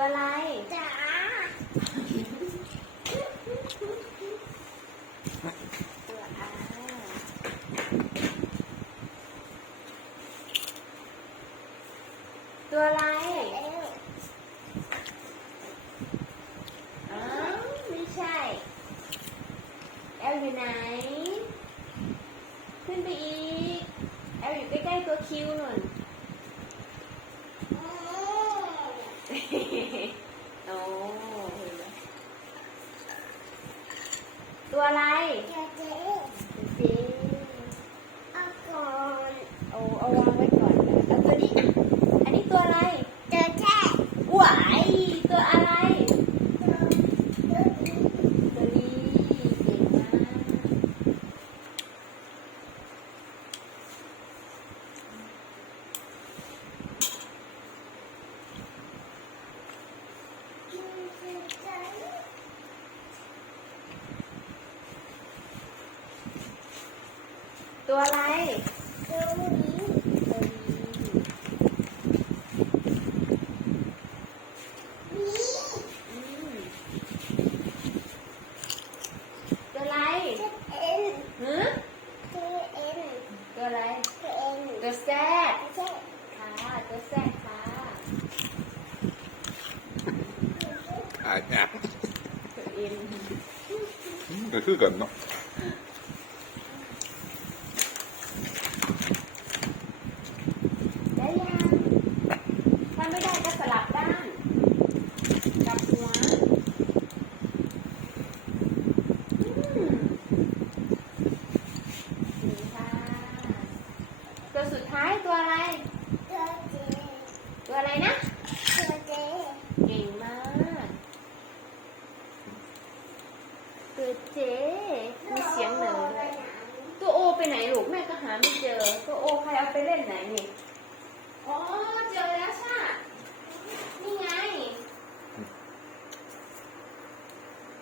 ตัวอะไรจ๋าตัวอาตัวอะไรเอวอ้าวไม่ใช่แอลอยู่ไหน ขึ้นไปอีกแอลอยู่ใกล้ๆตัวคิวหน่นโอ้เห็นไหม ตัวอะไร เจ๊เจ๊ จริง เอาก่อน เอาเอาวางไว้ก่อนแล้วตัวนี้อะ อันนี้ตัวอะไร เจอแช่ หวายตัวอะไร ตัวนี้เก่งมาก ตัวอะไรดูนี้ตัวนี้นี้อืมตัวอะไรเอ็นหือเจเอ็นตัวอะไร ตัวเอ็นตัวแซดเจ๊ค่ะตัวแซดค่ะอ่าเนี่ยตัวเอ็นก็คือกันเนาะ ได้ยังถ้าไม่ได้ก็สลับด้านกลับหัวอืมนี่ค่ะ ตัวสุดท้ายตัวอะไร เจอเจ๊ ตัว อะไรนะเจอเจ๊เก่งมากตัวเจ๊มีเสียงเหนือตัวโอไปไหนลูกแม่ก็หาไม่เจอ ตัวโอใครเอาไปเล่นไหนนี่อ๋อเจอแล้วใช่นี่ไง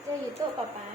เจออยู่โต๊ะป๊าป๊า